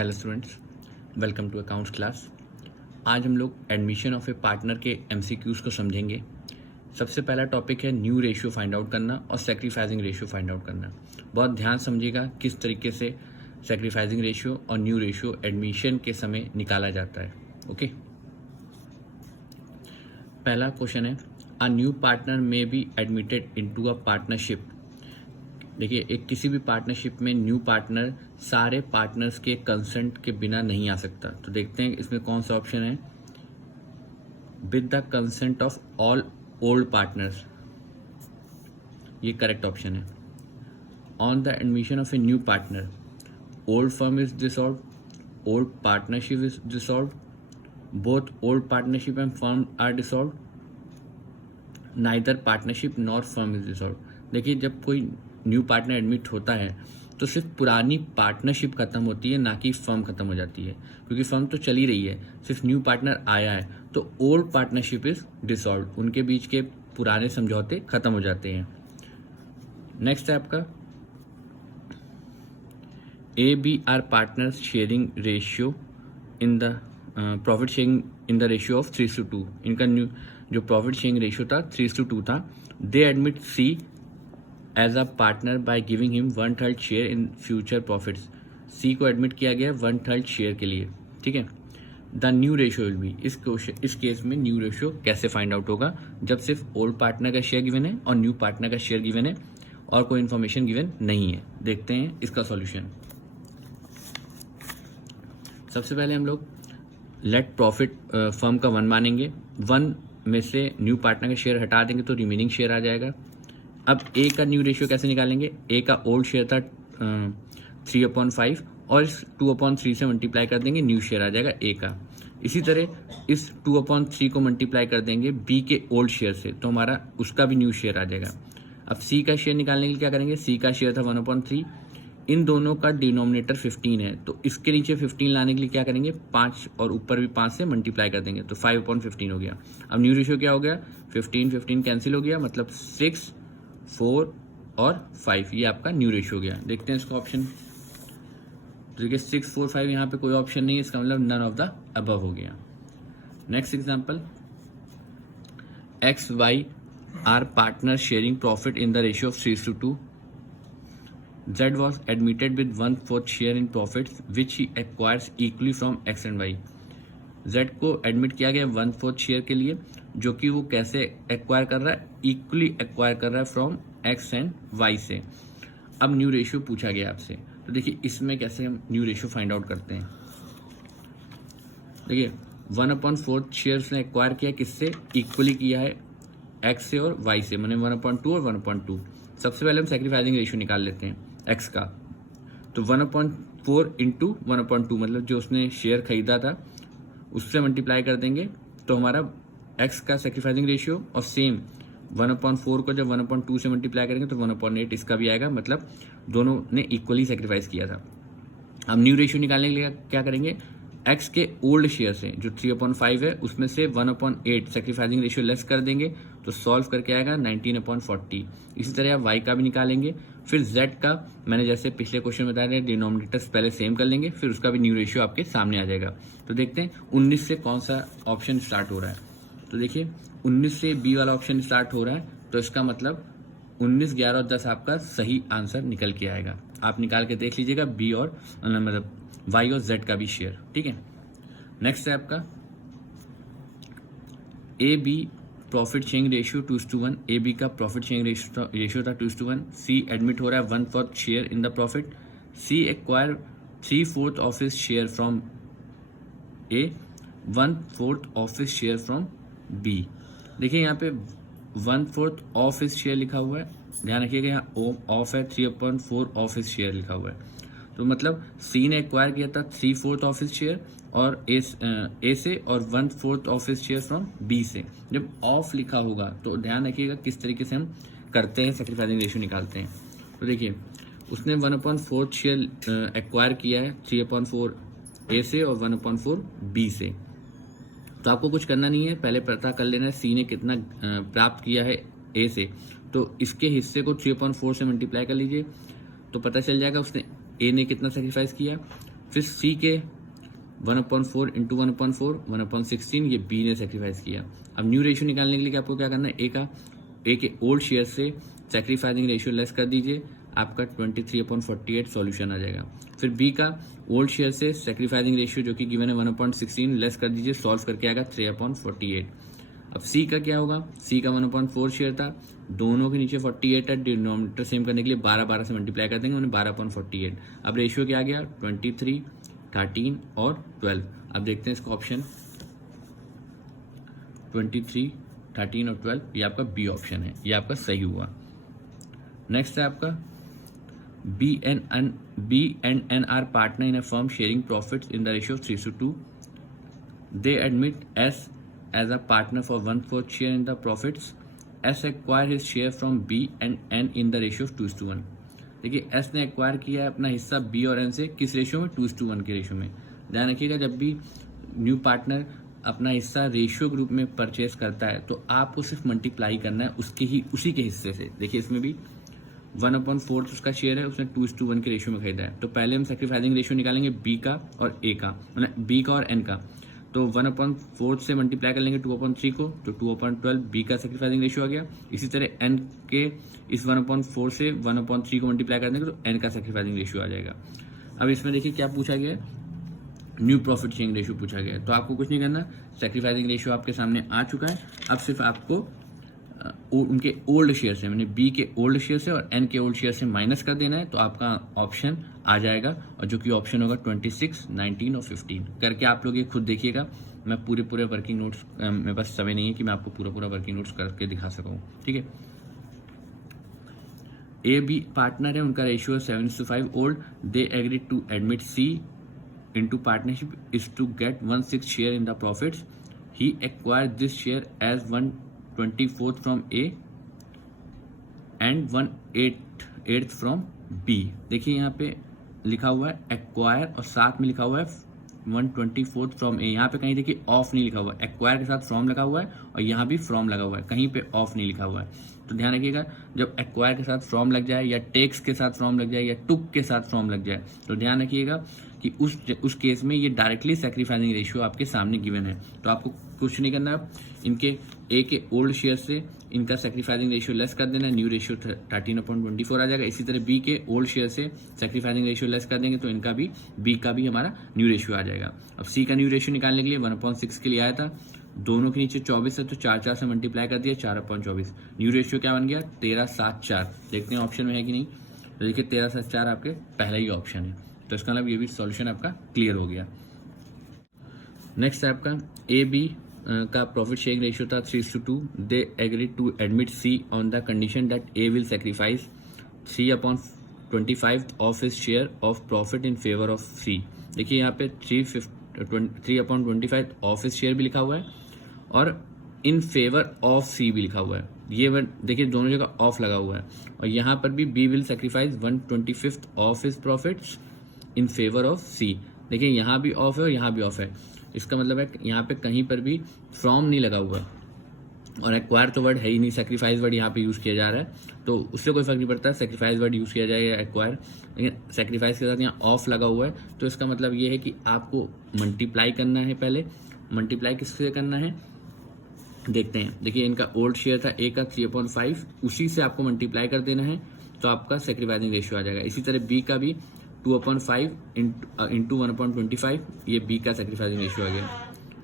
Hello students, welcome to accounts class. आज हम लोग एडमिशन ऑफ ए पार्टनर के एमसीक्यूज़ को समझेंगे। सबसे पहला टॉपिक है न्यू रेशियो फाइंड आउट करना और सैक्रिफाइसिंग रेशियो फाइंड आउट करना। बहुत ध्यान समझिएगा किस तरीके से सैक्रिफाइसिंग रेशियो और न्यू रेशियो एडमिशन के समय निकाला जाता है। ओके, पहला क्वेश्चन है, अ new partner may be admitted into a partnership. देखिए, एक किसी भी पार्टनरशिप में न्यू पार्टनर सारे पार्टनर्स के कंसेंट के बिना नहीं आ सकता। तो देखते हैं इसमें कौन सा ऑप्शन है, with the consent of all old partners. ये करेक्ट ऑप्शन है। On the admission of a new partner, old firm is dissolve, old partnership is dissolve, both old partnership and firm are dissolve, neither partnership nor firm is dissolve. देखिए, जब कोई new partner admit होता है तो सिर्फ पुरानी partnership खत्म होती है, ना कि फर्म खत्म हो जाती है, क्योंकि फर्म तो चली रही है, सिर्फ न्यू पार्टनर आया है तो ओल्ड पार्टनरशिप इज डिसॉल्व, उनके बीच के पुराने समझौते खत्म हो जाते हैं। नेक्स्ट है आपका, A B are partners sharing ratio in the profit sharing in the ratio of 3:2। इनका न्यू जो प्रॉफिट शेयरिंग रेशियो था 3:2 था। They admit C as a partner by giving him 1/3 share in future profits. C को admit किया गया 1/3 share के लिए, ठीक है। The new ratio will be, इस केस में न्यू रेशियो कैसे फाइंड आउट होगा, जब सिर्फ ओल्ड पार्टनर का शेयर गिवन है और न्यू पार्टनर का शेयर गिवन है और कोई इन्फॉर्मेशन गिवन नहीं है। देखते हैं इसका सॉल्यूशन। सबसे पहले हम लोग लेट प्रॉफिट फर्म का 1 मानेंगे, 1 में से न्यू पार्टनर का शेयर हटा देंगे तो रिमेनिंग शेयर आ जाएगा। अब ए का न्यू रेशियो कैसे निकालेंगे, ए का ओल्ड शेयर था 3/5 और इस 2/3 से मल्टीप्लाई कर देंगे, न्यू शेयर आ जाएगा ए का। इसी तरह इस 2/3 को मल्टीप्लाई कर देंगे बी के ओल्ड शेयर से, तो हमारा उसका भी न्यू शेयर आ जाएगा। अब सी का शेयर निकालने के लिए क्या करेंगे, सी का शेयर था 1/3, इन दोनों का डिनोमिनेटर 15 है तो इसके नीचे 15 लाने के लिए क्या करेंगे, 5 और ऊपर भी 5 से मल्टीप्लाई कर देंगे तो 5/15 हो गया। अब न्यू रेशियो क्या हो गया, 15 कैंसिल हो गया, मतलब 6, 4 और 5, ये आपका न्यू रेशियो हो गया। देखते हैं इसका ऑप्शन। तो देखिए 6, 4, 5 यहाँ पे कोई ऑप्शन नहीं है, इसका मतलब नन ऑफ द अबव हो गया। Next example, X Y are partner sharing profit in the ratio of 3:2। Z was admitted with 1/4 share in profits which he acquires equally from X and Y। Z को admit किया गया 1/4 share के लिए, जो कि वो कैसे एक्वायर कर रहा है, इक्वली एक्वायर कर रहा है फ्रॉम X एंड Y से। अब न्यू रेशियो पूछा गया आपसे, तो देखिए इसमें कैसे हम न्यू रेशियो फाइंड आउट करते हैं। देखिए 1/4 शेयर्स ने एक्वायर किया, किससे, इक्वली किया है X से और Y से, मैंने 1/2 और 1/2। सबसे पहले हम सैक्रिफाइसिंग रेशियो निकाल लेते हैं एक्स का, तो 1/4 इंटू 1/2 मतलब जो उसने शेयर खरीदा था उससे मल्टीप्लाई कर देंगे तो हमारा एक्स का सैक्रिफाइसिंग रेशियो, और सेम 1/4 को जब 1/2 से मल्टीप्लाई करेंगे तो 1/8 इसका भी आएगा, मतलब दोनों ने इक्वली सैक्रिफाइस किया था। अब न्यू रेशियो निकालने के लिए क्या करेंगे, एक्स के ओल्ड शेयर से जो 3/5 है उसमें से 1/8 सैक्रिफाइसिंग रेशियो लेस कर देंगे तो सॉल्व करके आएगा 19/40। इसी तरह आप वाई का भी निकालेंगे, फिर जेड का मैंने जैसे पिछले क्वेश्चन में बताया डिनोमिनेटर्स पहले सेम कर लेंगे, फिर उसका भी न्यू रेशियो आपके सामने आ जाएगा। तो देखते हैं 19 से कौन सा ऑप्शन स्टार्ट हो रहा है। तो देखिए 19 से बी वाला ऑप्शन स्टार्ट हो रहा है, तो इसका मतलब 19, 11 और 10 आपका सही आंसर निकल के आएगा। आप निकाल के देख लीजिएगा बी और मतलब वाई और जेड का भी शेयर, ठीक है। नेक्स्ट है आपका A B profit sharing ratio 2:1। A B का प्रॉफिट शेयरिंग रेशियो था 2:1। सी एडमिट हो रहा है 1/4 share in the profit. C acquire 3/4 of his share from A, 1/4 of his share from B. देखिए यहाँ पे 1/4 ऑफ हिज शेयर लिखा हुआ है, ध्यान रखिएगा यहाँ ऑफ है, 3/4 ऑफ हिज शेयर लिखा हुआ है, तो मतलब सी ने एक्वायर किया था 3/4 ऑफ हिज शेयर और ए से, और 1/4 of his share from B से। जब ऑफ लिखा होगा तो ध्यान रखिएगा किस तरीके से हम करते हैं, सैक्रिफाइसिंग रेशियो निकालते हैं। तो देखिए उसने 1/4 शेयर एक्वायर किया है 3/4 ए से और 1/4 बी से, तो आपको कुछ करना नहीं है, पहले पता कर लेना है सी ने कितना प्राप्त किया है ए से, तो इसके हिस्से को 3/4 से मल्टीप्लाई कर लीजिए तो पता चल जाएगा उसने ए ने कितना सेक्रीफाइस किया। फिर सी के 1/4 इंटू 1/4 1/16 ये बी ने सेक्रीफाइस किया। अब न्यू रेशियो निकालने के लिए आपको क्या करना है, ए के ओल्ड शेयर से सेक्रीफाइसिंग रेशियो लेस कर दीजिए, आपका 23/48 सॉल्यूशन आ जाएगा। फिर बी का ओल्ड शेयर से सेक्रीफाइसिंग रेशियो जो कि गिवन है 1/16 लेस कर दीजिए, सॉल्व करके आएगा 3/48। अब सी का क्या होगा, सी का 1/4 शेयर था, दोनों के नीचे 48 है, डिनोमिनेटर सेम करने के लिए 12 से मल्टीप्लाई कर देंगे, उन्हें 12/48। अब रेशियो क्या आ गया, 23, 13 और 12। अब देखते हैं इसका ऑप्शन 23, 13 और 12, ये आपका बी ऑप्शन है, ये आपका सही हुआ। नेक्स्ट है आपका B and N are partner in a firm sharing profits in the ratio 3:2। They admit S as a partner for 1/4 share in the profits. S acquire his share from B and N in the ratio of 2:1. देखिए S ने acquire किया है अपना हिस्सा B और N से, किस ratio में, 2:1 के रेशियो में। ध्यान रखिएगा जब भी न्यू पार्टनर अपना हिस्सा रेशियो ग्रुप में परचेज करता है तो आपको सिर्फ मल्टीप्लाई करना है उसी के हिस्से से। देखिए इसमें भी 1/4 उसका शेयर है, उसने 2:1 के रेशियो में खरीदा है। तो पहले हम सेक्रीफाइसिंग रेशियो निकालेंगे B का और A का, मतलब B का और N का। तो 1/4 से मल्टीप्लाई कर लेंगे 2/3 को, तो 2/12 बी का सेक्रीफाइसिंग रेशियो आ गया। इसी तरह एन के इस 1/4 से 1/3 को मल्टीप्लाई कर देंगे तो एन का सेक्रीफाइसिंग रेशियो आ जाएगा। अब इसमें देखिए क्या पूछा गया, न्यू प्रॉफिट शेयरिंग रेशियो पूछा गया है। तो आपको कुछ नहीं करना, सेक्रीफाइसिंग रेशियो आपके सामने आ चुका है। अब सिर्फ आपको उनके ओल्ड शेयर से, मैंने बी के ओल्ड शेयर से और एन के ओल्ड शेयर से माइनस कर देना है, तो आपका ऑप्शन आ जाएगा, और जो कि ऑप्शन होगा 26, 19 और 15 करके आप लोग ये खुद देखिएगा। मैं पूरे वर्किंग नोट्स, मेरे पास समय नहीं है कि मैं आपको पूरा वर्किंग नोट्स करके दिखा सकूँ, ठीक है। ए बी पार्टनर है, उनका रेशियो है 7:5 old. They agree to admit C into partnership is to get 1/6 share in the profits. He acquire this share as 1/24 from A and 1/8 from B. देखिए यहाँ पे लिखा हुआ है एक्वायर और साथ में लिखा हुआ है 1/24 फ्रॉम ए। यहाँ पे कहीं देखिए ऑफ नहीं लिखा हुआ है, एक्वायर के साथ फ्रॉम लगा हुआ है और यहाँ भी फ्रॉम लगा हुआ है, कहीं पे ऑफ नहीं लिखा हुआ है। तो ध्यान रखिएगा जब एक्वायर के साथ फ्रॉम लग जाए या टेक्स के साथ फ्रॉम लग जाए या टुक के साथ फ्रॉम लग जाए तो ध्यान रखिएगा कि उस केस में ये डायरेक्टली सेक्रीफाइसिंग रेशियो आपके सामने गिवन है। तो आपको कुछ नहीं करना, इनके ए के ओल्ड शेयर से इनका सेक्रीफाइसिंग रेशियो लेस कर देना, न्यू रेशियो 13/24 आ जाएगा। इसी तरह बी के ओल्ड शेयर से सेक्रीफाइसिंग रेशियो लेस कर देंगे तो इनका भी, बी का भी हमारा न्यू रेशियो आ जाएगा। अब सी का न्यू रेशियो निकालने के लिए 1/6 के लिए आया था, दोनों के नीचे 24 है तो 4 से मल्टीप्लाई कर दिया, 4/24। न्यू रेशियो क्या बन गया, 13, 7, 4। देखते हैं ऑप्शन में है कि नहीं। तो देखिए 13, 7, 4 आपके पहला ही ऑप्शन है, तो इसका मतलब ये भी सॉल्यूशन आपका क्लियर हो गया। नेक्स्ट है आपका ए बी का प्रॉफिट शेयरिंग रेशियो था 3:2। They agree to admit C on the condition that A will sacrifice 3/25 of his share of profit in favour of C. देखिए यहाँ पे 3/25 ऑफ हिज शेयर भी लिखा हुआ है और इन फेवर ऑफ सी भी लिखा हुआ है। ये वर्ड देखिए दोनों जगह ऑफ लगा हुआ है, और यहाँ पर भी B will sacrifice 1/25 of his profits in favour of C. देखिए यहाँ भी ऑफ है और यहाँ भी ऑफ है, इसका मतलब है यहाँ पे कहीं पर भी फ्रॉम नहीं लगा हुआ है, और एक्वायर तो वर्ड है ही नहीं, सेक्रीफाइस वर्ड यहाँ पे यूज किया जा रहा है, तो उससे कोई फर्क नहीं पड़ता सेक्रीफाइस वर्ड यूज किया जाए या एक्वायर, लेकिन सेक्रीफाइस के साथ यहाँ ऑफ लगा हुआ है। तो इसका मतलब ये है कि आपको मल्टीप्लाई करना है, पहले मल्टीप्लाई किससे करना है देखते हैं। देखिए इनका ओल्ड शेयर था ए का 3/5, उसी से आपको मल्टीप्लाई कर देना है तो आपका सेक्रीफाइसिंग रेशियो आ जाएगा। इसी तरह बी का भी 2/5 इंटू 1/25, ये बी का सेक्रीफाइसिंग रेशियो आ गया।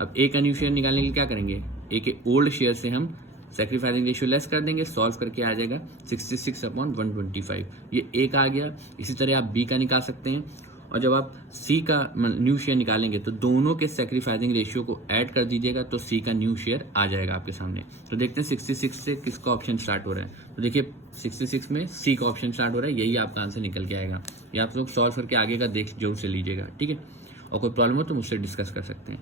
अब ए का न्यू शेयर निकालने के लिए क्या करेंगे, ए के ओल्ड शेयर से हम सेक्रीफाइसिंग रेशियो लेस कर देंगे, सॉल्व करके आ जाएगा 66/125, ये ए का आ गया। इसी तरह आप बी का निकाल सकते हैं, और जब आप सी का न्यू शेयर निकालेंगे तो दोनों के सेक्रीफाइसिंग रेशियो को ऐड कर दीजिएगा तो सी का न्यू शेयर आ जाएगा आपके सामने। तो देखते हैं 66 से किसका ऑप्शन स्टार्ट हो रहा है। तो देखिए 66 में सी का ऑप्शन स्टार्ट हो रहा है, यही आपका आंसर निकल के आएगा। ये आप लोग सॉल्व करके आगे का देख जरूर से लीजिएगा, ठीक है। और कोई प्रॉब्लम हो तो मुझसे डिस्कस कर सकते हैं।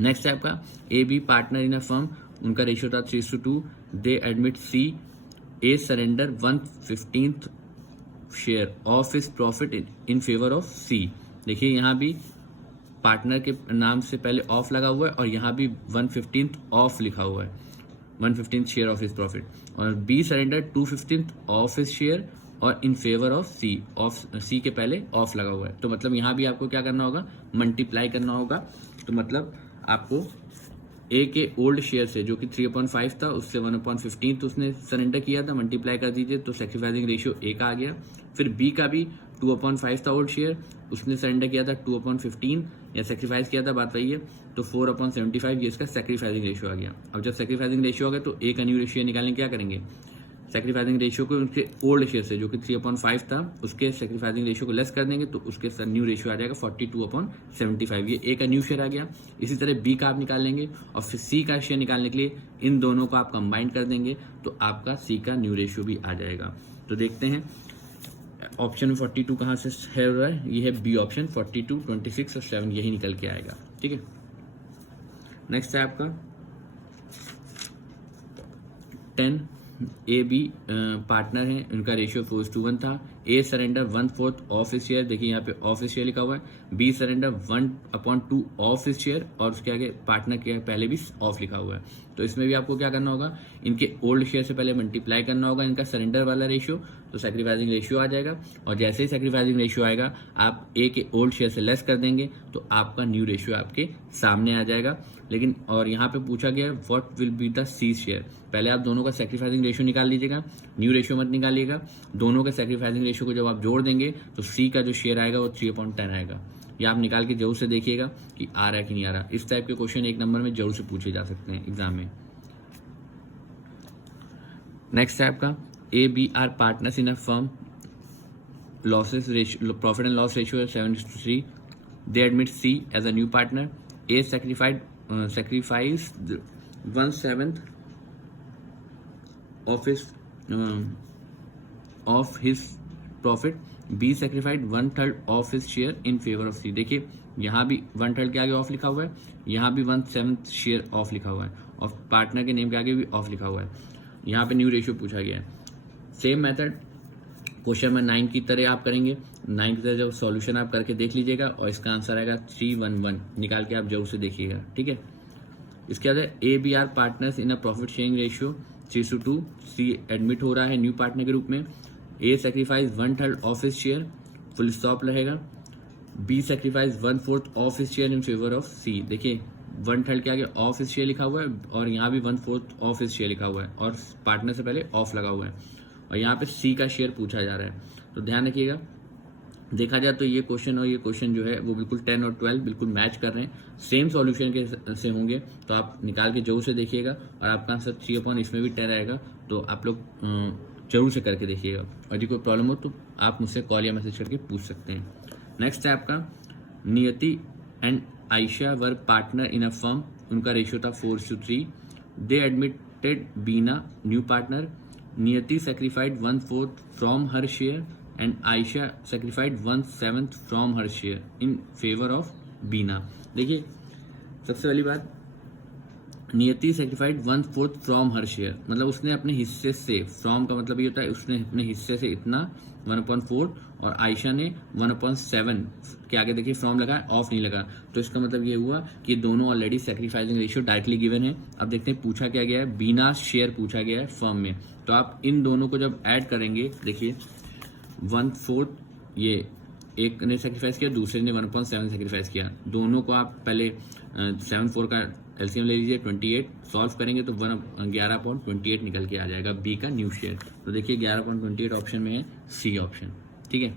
नेक्स्ट है आपका A B partner in a firm, उनका रेशियो था 3:2। They admit C A surrender 1/15 share of his profit in favour of C. देखिए यहाँ भी पार्टनर के नाम से पहले ऑफ लगा हुआ है और यहाँ भी 1/15 ऑफ लिखा हुआ है, 1/15 शेयर ऑफ हिज प्रॉफिट, और B surrender 2/15 of his share और in favour of C, of C के पहले ऑफ लगा हुआ है, तो मतलब यहाँ भी आपको क्या करना होगा, मल्टीप्लाई करना होगा। तो मतलब आपको ए के ओल्ड शेयर से जो कि 3/5 था उससे 1/15 तो उसने सरेंडर किया था, मल्टीप्लाई कर दीजिए तो सेक्रीफाइसिंग रेशियो ए का आ गया। फिर बी का भी 2/5 था ओल्ड शेयर, उसने सरेंडर किया था 2/15 या सेक्रीफाइस किया था, बात वही है, तो 4/75 ये इसका सेक्रीफाइसिंग रेशियो आ गया। अब जब सेक्रीफाइसिंग रेशियो आ गया तो ए का न्यू रेशियो निकालने क्या करेंगे, सेक्रीफाइसिंग रेशियो को उसके ओल्ड शेयर से जो कि 3/5 था उसके सेक्रीफाइसिंग रेशियो को लेस कर देंगे तो उसके न्यू रेशियो आ जाएगा 42/75, ये ए का न्यू शेयर आ गया। इसी तरह बी का आप निकाल लेंगे और फिर सी का शेयर निकालने के लिए इन दोनों को आप कंबाइन कर देंगे तो आपका सी का न्यू रेशियो भी आ जाएगा। तो देखते हैं ऑप्शन में 42 कहाँ से है हो रहा है, ये है बी ऑप्शन, 42, 26 और 7 यही निकल के आएगा। ठीक है, नेक्स्ट है आपका 10, ए बी पार्टनर है, उनका रेशियो 4:1 था। A surrender 1/4 of his share, देखिए यहाँ पे ऑफ हिज शेयर लिखा हुआ है। B surrender 1/2 of his share और उसके आगे पार्टनर के पहले भी ऑफ लिखा हुआ है। तो इसमें भी आपको क्या करना होगा, इनके ओल्ड शेयर से पहले मल्टीप्लाई करना होगा इनका सरेंडर वाला रेशियो, तो सेक्रीफाइसिंग रेशियो आ जाएगा। और जैसे ही सेक्रीफाइसिंग रेशियो आएगा आप ए के ओल्ड शेयर से लेस कर देंगे तो आपका न्यू रेशियो आपके सामने आ जाएगा। लेकिन और यहाँ पे पूछा गया है what will be the C share, पहले आप दोनों का सेक्रीफाइसिंग रेशियो निकाल लीजिएगा, न्यू रेशियो मत निकालिएगा। दोनों के सेक्रीफाइसिंग रेशियो को जब आप जोड़ देंगे तो सी का जो शेयर आएगा वो 3/10 आएगा। या आप निकाल के जरूर से देखिएगा कि आ रहा है कि नहीं आ रहा। इस टाइप के क्वेश्चन एक नंबर में जरूर से पूछे जा सकते हैं एग्जाम में। नेक्स्ट है आपका A B are partners in a firm, losses ratio, profit and loss ratio 7:3, they admit C as a new partner. A sacrificed 1/7 of his profit, B sacrificed 1/3 of his share in favor of C। देखिए यहाँ भी 1/3 के आगे of लिखा हुआ है, यहाँ भी 1/7 शेयर ऑफ लिखा हुआ है और पार्टनर के नेम के आगे भी ऑफ लिखा हुआ है। यहाँ पे न्यू रेशियो पूछा गया है। सेम मेथड क्वेश्चन में 9 की तरह आप करेंगे, 9 की तरह जब सॉल्यूशन आप करके देख लीजिएगा और इसका आंसर आएगा 311, निकाल के आप जरूर से देखिएगा। ठीक है, इसके बाद A B are partners in a profit sharing ratio 3:2, C admit हो रहा है न्यू पार्टनर के रूप में। A sacrifice 1/3 of his share, full stop रहेगा। B sacrifice 1/4 of his share in favour of C, देखिए 1/3 के आगे ऑफ हिज शेयर लिखा हुआ है और यहाँ भी 1/4 ऑफ हिज शेयर लिखा हुआ है और पार्टनर से पहले ऑफ लगा हुआ है और यहाँ पे सी का शेयर पूछा जा रहा है। तो ध्यान रखिएगा, देखा जाए तो ये क्वेश्चन और ये क्वेश्चन जो है वो बिल्कुल 10 और 12 बिल्कुल मैच कर रहे हैं, सेम सॉल्यूशन के से होंगे। तो आप निकाल के जरूर से देखिएगा और आपका आंसर 3/, इसमें भी 10 आएगा। तो आप लोग जरूर से करके देखिएगा और यदि कोई प्रॉब्लम हो तो आप मुझसे कॉल या मैसेज करके पूछ सकते हैं। नेक्स्ट है आपका नियति and Ayesha were partner in a firm, उनका रेशियो था 4:3, दे एडमिटेड बीना न्यू पार्टनर। नियति सेक्रीफाइड 1/4 from her share and Aisha sacrificed 1/7 from her share in favor of बीना। देखिए सबसे पहली बात, नियति सेक्रीफाइड 1/4 फ्रॉम हर शेयर, मतलब उसने अपने हिस्से से, फ्रॉम का मतलब ये होता है उसने अपने हिस्से से इतना 1/4 और आयशा ने 1/7 के आगे देखिए फ्रॉम लगा है, ऑफ नहीं लगा, तो इसका मतलब ये हुआ कि दोनों already sacrificing ratio directly given है। अब देखते हैं पूछा क्या गया है, बीना शेयर पूछा गया है फर्म में। तो आप इन दोनों को जब ऐड करेंगे, देखिए 1/4 ये एक ने सेक्रीफाइस किया, दूसरे ने 1/7 सेक्रीफाइस किया, दोनों को आप पहले 7/4 का एलसीएम ले लीजिए 28, सॉल्व करेंगे तो 11/28 निकल के आ जाएगा बी का न्यू शेयर। तो देखिए 11/28 ऑप्शन में है सी ऑप्शन। ठीक है।